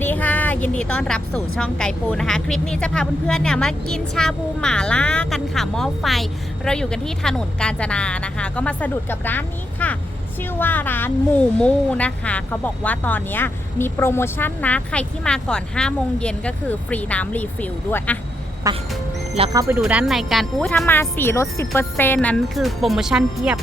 วัสดีค่ะ ยินดีต้อนรับสู่ช่องไก่ปูนะคะ คลิปนี้จะพาเพื่อนๆเนี่ยมากินชาบูหม่าล่ากันค่ะหม้อไฟ เราอยู่กันที่ถนนกาญจนานะคะ ก็มาสะดุดกับร้านนี้ค่ะ ชื่อว่าร้านหมูมูนะคะ เขาบอกว่าตอนนี้มีโปรโมชั่นนะ ใครที่มาก่อน5โมงเย็นก็คือฟรีน้ำรีฟิลด้วยอะไปแล้วเข้าไปดูด้านในกันอุ้ยถ้ามา4ลด10%นั้นคือโปรโมชั่นเพียบ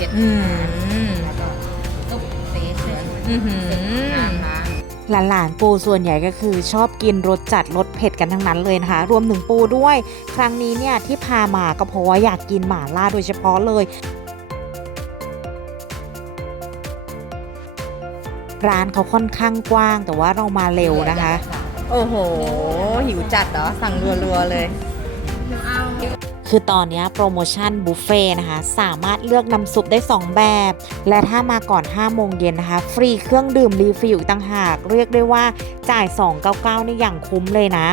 ล่าเผ็ดอืมแล้วก็ซุปสีเหลืองอื้อหือทางร้านหลานๆปูส่วนใหญ่ก็คือชอบกินรสจัดรสเผ็ดกันทั้งนั้นเลยนะคะ รวมถึงปูด้วย ครั้งนี้เนี่ยที่พามาก็เพราะว่าอยากกินหม่าล่าโดยเฉพาะเลย ร้านเขาค่อนข้างกว้างแต่ว่าเรามาเร็วนะคะ โอ้โห หิวจัดเหรอ สั่งรัวๆเลยหนูเอา คือตอนนี้โปรโมชั่นบุฟเฟ่นะคะ สามารถเลือกน้ำซุปได้ 2 แบบ และถ้ามาก่อน 5 โมงเย็นนะคะ ฟรีเครื่องดื่มรีฟิลอีกต่างหาก เรียกได้ว่าจ่าย 299 นี่อย่างคุ้มเลยนะ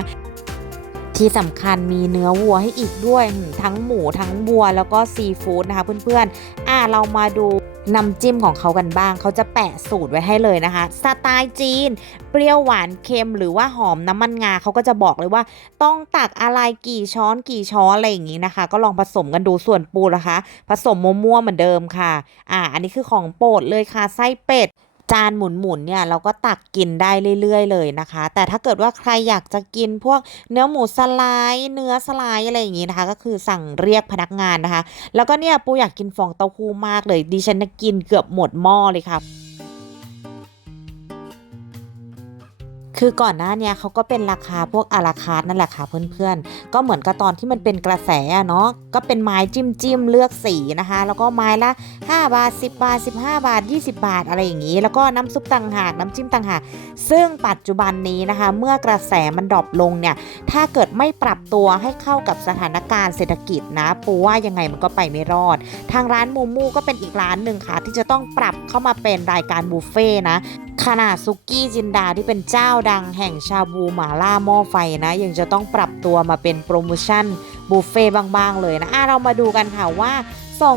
ที่สำคัญมีเนื้อวัวให้อีกด้วย ทั้งหมูทั้งวัวแล้วก็ซีฟู้ดนะคะเพื่อนๆ อ่าเรามาดูน้ำจิ้มของเขากันบ้าง เขาจะแปะสูตรไว้ให้เลยนะคะ สไตล์จีน เปรี้ยวหวานเค็มหรือว่าหอมน้ำมันงาเขาก็จะบอกเลยว่า ต้องตักอะไรกี่ช้อนกี่ช้อนอะไรอย่างนี้นะคะ ก็ลองผสมกันดูส่วนปูนะคะ ผสมมั่วๆเหมือนเดิมค่ะ อ่า อันนี้คือของโปรดเลยค่ะไส้เป็ด จานหมุนๆเนี่ยเราก็ตักกินได้เรื่อยๆ เลยนะคะ แต่ถ้าเกิดว่าใครอยากจะกินพวกเนื้อหมูสไลด์เนื้อสไลด์อะไรอย่างนี้นะคะ ก็คือสั่งเรียกพนักงานนะคะ แล้วก็เนี่ยปูอยากกินฟองเต้าหู้มากเลยดิฉันกินเกือบหมดหม้อเลยค่ะ คือก่อนหน้าเนี่ยเขาก็เป็นราคาพวกอาราคาร์นั่นแหละค่ะเพื่อนๆ ก็เหมือนกับตอนที่มันเป็นกระแสอะเนาะก็เป็นไม้จิ้มจิ้มเลือกสีนะคะ แล้วก็ไม้ละ 5 บาท 10 บาท 15 บาท 20 บาทอะไรอย่างนี้ แล้วก็น้ำซุปต่างหากน้ำจิ้มต่างหาก ซึ่งปัจจุบันนี้นะคะ เมื่อกระแสมันดรอปลงเนี่ยถ้าเกิดไม่ปรับตัวให้เข้ากับสถานการณ์เศรษฐกิจนะปูว่ายังไงมันก็ไปไม่รอด ทางร้านมูมูก็เป็นอีกร้านหนึ่งค่ะ ที่จะต้องปรับเข้ามาเป็นรายการบุฟเฟ่นะขนาดซุกี้จินดาที่เป็นเจ้าดังแห่งชาบูหมาล่าหม้อไฟนะ ยังจะต้องปรับตัวมาเป็นโปรโมชั่นบุฟเฟ่บ้างๆเลยนะอะเรามาดูกันค่ะว่า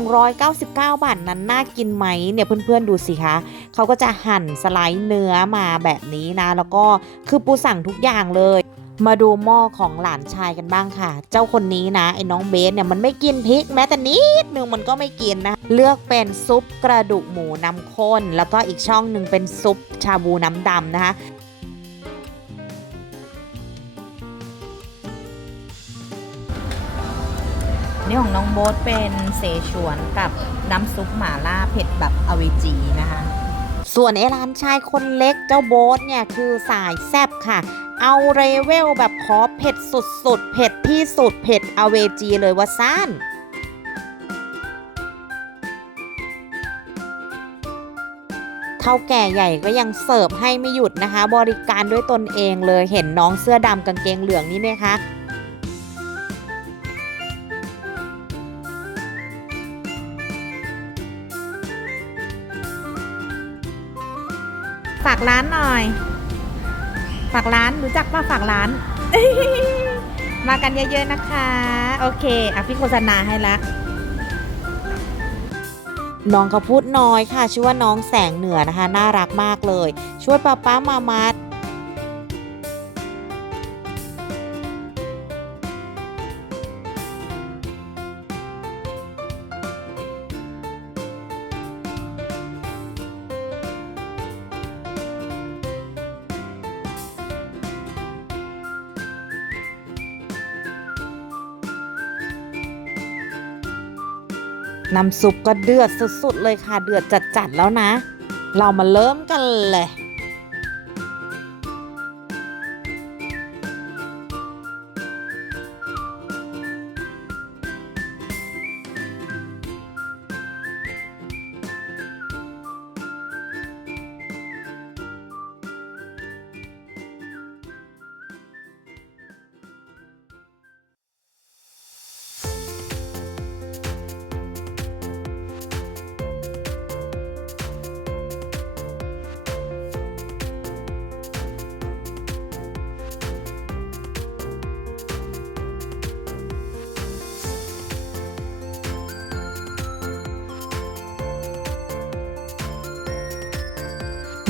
299 บาทนั้นน่ากินไหมเนี่ยเพื่อนๆดูสิคะเขาก็จะหั่นสไลด์เนื้อมาแบบนี้นะ แล้วก็คือปูสั่งทุกอย่างเลยมาดูหม้อของหลานชายกันบ้างค่ะ เจ้าคนนี้นะไอ้น้องเบสเนี่ยมันไม่กินพริกแม้แต่นิดนึงมันก็ไม่กินนะ เลือกเป็นซุปกระดูกหมูน้ำข้น แล้วก็อีกช่องหนึ่งเป็นซุปชาบูน้ำดำนะคะ ของน้องโบ๊ทเป็นเสฉวนกับน้ำซุปหม่าล่าเผ็ดแบบอเวจีนะคะ ส่วนไอ้ร้านชายคนเล็กเจ้าโบ๊ทเนี่ยคือสายแซบค่ะ เอาเรเวลแบบขอเผ็ดสุดๆ เผ็ดที่สุดเผ็ดอเวจีเลยว่าซ่านเท่าแก่ใหญ่ก็ยังเสิร์ฟให้ไม่หยุดนะคะ บริการด้วยตนเองเลยเห็นน้องเสื้อดำกางเกงเหลืองนี่ไหมคะ ฝากร้านหน่อย ฝากร้านรู้จักป่ะฝากร้าน มากันเยอะๆนะคะ โอเคอะพี่โฆษณาให้ละน้องเขาพูดน้อยค่ะ ชื่อว่าน้องแสงเหนือนะคะ น่ารักมากเลย ช่วยป้าป้ามามา น้ำซุปก็เดือดสุดๆเลยค่ะ เดือดจัดๆแล้วนะ เรามาเริ่มกันเลย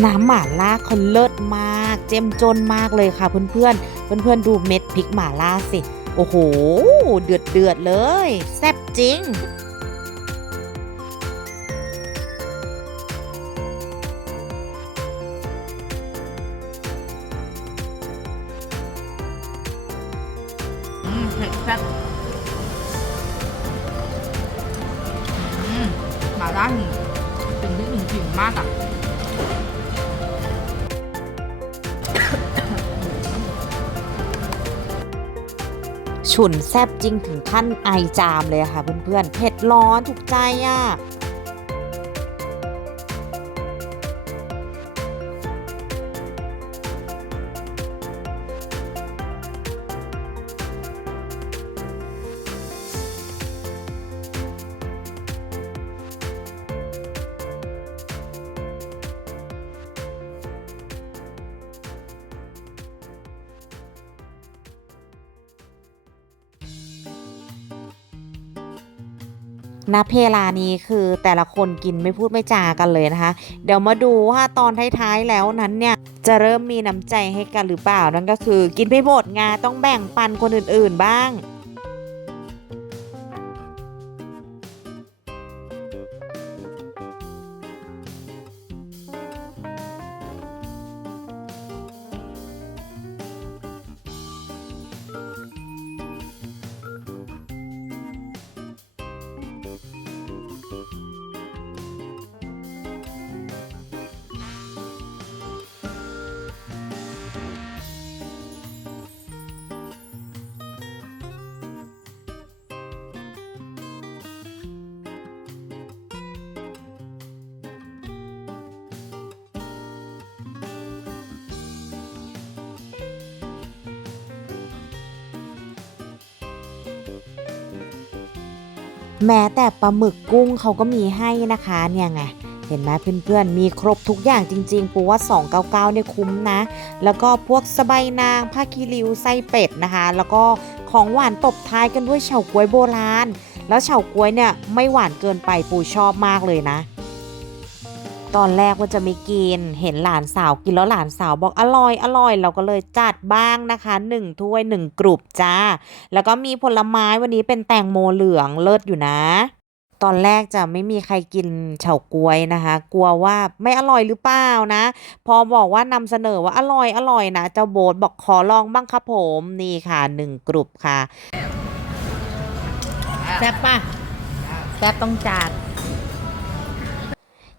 น้ำหม่าล่าเขาเลิศมาก เจ้มจนมากเลยค่ะ เพื่อนๆเพื่อนๆดูเม็ดพริกหม่าล่าสิ โอ้โห เดือดเดือดเลย แซ่บจริงอืมเผ็ดแซ่บอืมหมาล่าถึงถึงที่ถึงถึงมากอะ ฉุนแซบจริงถึงขั้นไอจามเลยอะค่ะเพื่อนๆเผ็ดร้อนถูกใจอะ ณเพลานี้คือแต่ละคนกินไม่พูดไม่จากันเลยนะคะ เดี๋ยวมาดูว่าตอนท้ายๆแล้วนั้นเนี่ยจะเริ่มมีน้ำใจให้กันหรือเปล่านั่นก็คือ กินไม่หมดงาต้องแบ่งปันคนอื่นๆบ้าง แม้แต่ปลาหมึกกุ้งเขาก็มีให้นะคะเนี่ยไงเห็นไหมเพื่อนๆ มีครบทุกอย่างจริงๆปูว่า 299 เนี่ยคุ้มนะ แล้วก็พวกสบายนางผ้าคีริวไส้เป็ดนะคะ แล้วก็ของหวานตบท้ายกันด้วยเฉาก๊วยโบราณ แล้วเฉาก๊วยเนี่ยไม่หวานเกินไปปูชอบมากเลยนะ ตอนแรกว่าจะไม่กิน เห็นหลานสาวกินแล้วหลานสาวบอกอร่อยอร่อย เราก็เลยจัดบ้างนะคะหนึ่งถ้วยหนึ่งกรุบจ้า แล้วก็มีผลไม้วันนี้เป็นแตงโมเหลืองเลิศอยู่นะตอนแรกจะไม่มีใครกินเฉาก๊วยนะคะ กลัวว่าไม่อร่อยหรือเปล่านะ พอบอกว่านำเสนอว่าอร่อยอร่อยนะ เจ้าโบ๊ทบอกขอลองบ้างครับผมนี่ค่ะหนึ่งกรุบค่ะแซ่บปะแซ่บต้องจาน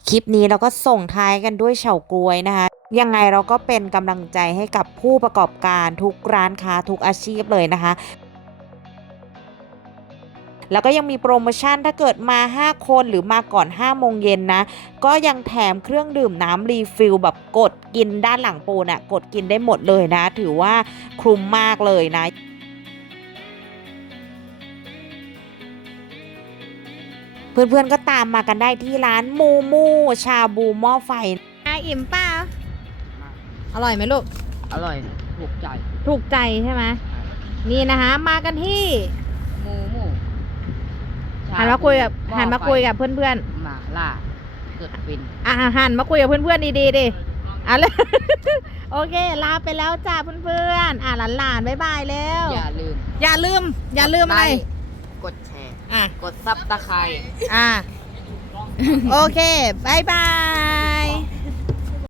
คลิปนี้เราก็ส่งท้ายกันด้วยเฉาก๊วยนะคะ ยังไงเราก็เป็นกำลังใจให้กับผู้ประกอบการทุกร้านค้าทุกอาชีพเลยนะคะ แล้วก็ยังมีโปรโมชั่นถ้าเกิดมา 5 คนหรือมาก่อน 5 โมงเย็นนะ ก็ยังแถมเครื่องดื่มน้ำรีฟิลแบบกดกินด้านหลังปูน่ะกดกินได้หมดเลยนะ ถือว่าคุ้มมากเลยนะ เพื่อนๆก็ตามมากันได้ที่ร้านมูมูชาบูหม้อไฟอาอิ่มเปล่าอร่อยไหมลูก อร่อย ถูกใจ ถูกใจใช่ไหมนี่นะคะมากันที่หมูหมูหันมาคุยกับหม้อหันมาคุยกับไฟเพื่อนหมาล่าสุดฟินๆอะหันมาคุยกับเพื่อนๆดีๆดิอะเลยโอเค ลาไปแล้วจ้าเพื่อนๆอะหลานๆบ๊ายบายแล้ว อย่าลืม อย่าลืม อย่าลืมอะไร กดลค์กดแชร์ อะ กดซับตะไคร้อะ โอเคบายบาย